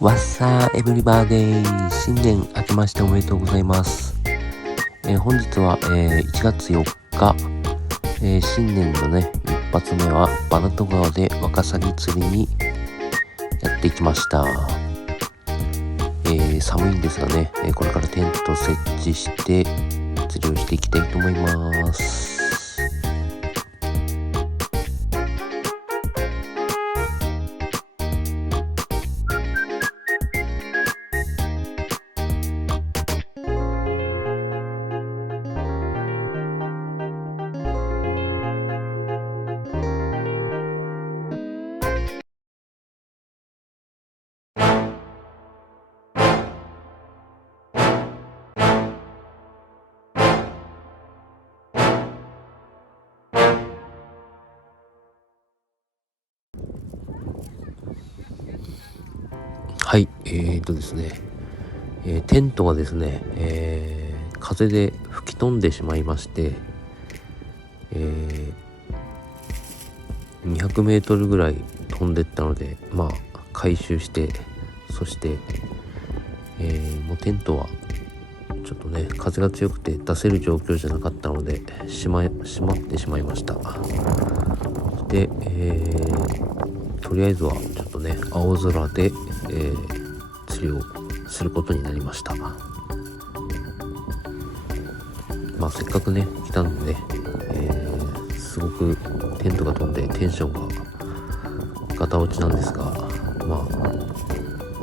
わっさーエブリバーデー、新年明けましておめでとうございます。本日は、1月4日、新年のね一発目はバナト川でワカサギ釣りにやってきました。寒いんですがね、これからテント設置して釣りをしていきたいと思います。はい、ですね、テントがですね、風で吹き飛んでしまいまして、200メートルぐらい飛んでったので、回収して、そして、もうテントはちょっとね風が強くて出せる状況じゃなかったので閉まってしまいました。で、とりあえずはちょっとね青空で、釣りをすることになりました。せっかくね来たんでね、すごくテントが飛んでテンションがガタ落ちなんですが、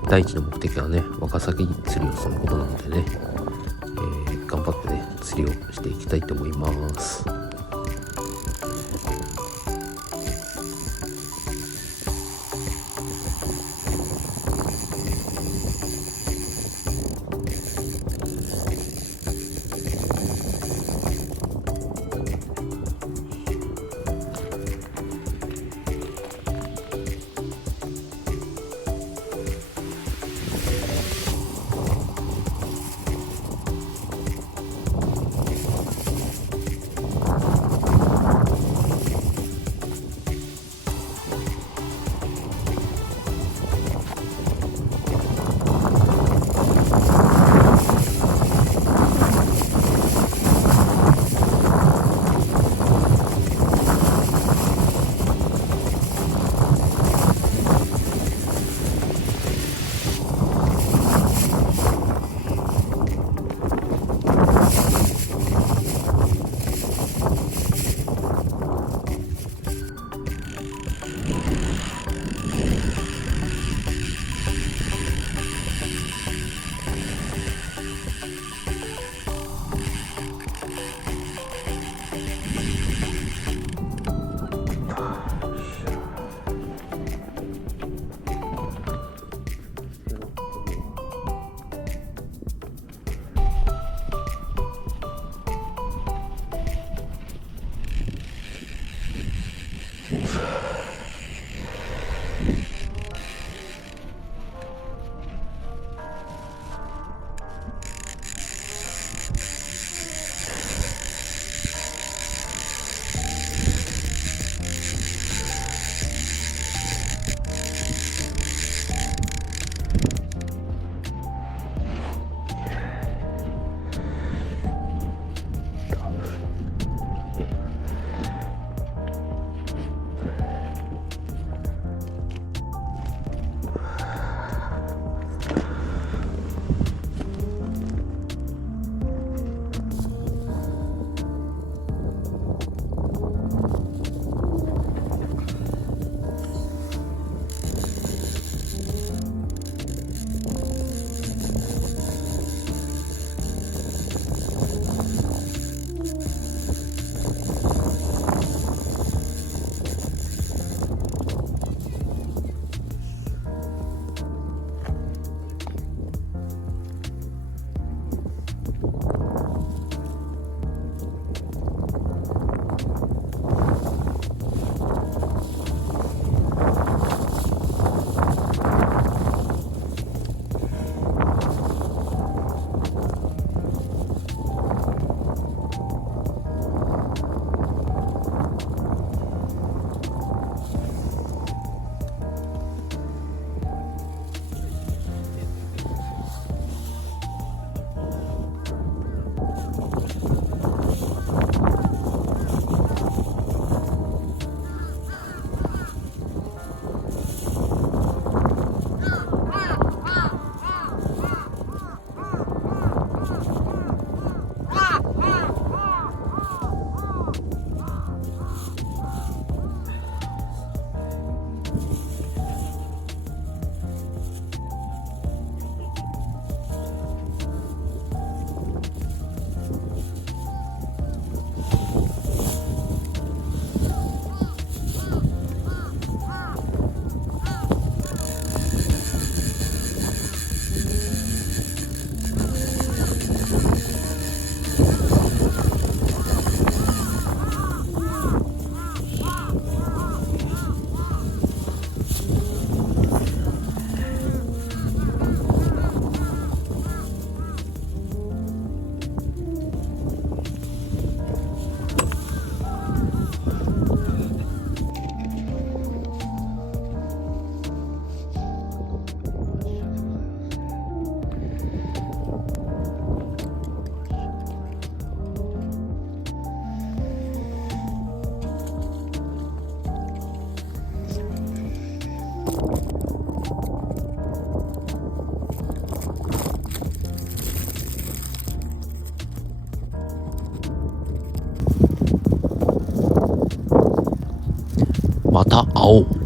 第一の目的はねワカサギ釣りをすることなのでね、頑張ってね釣りをしていきたいと思います。た会おう。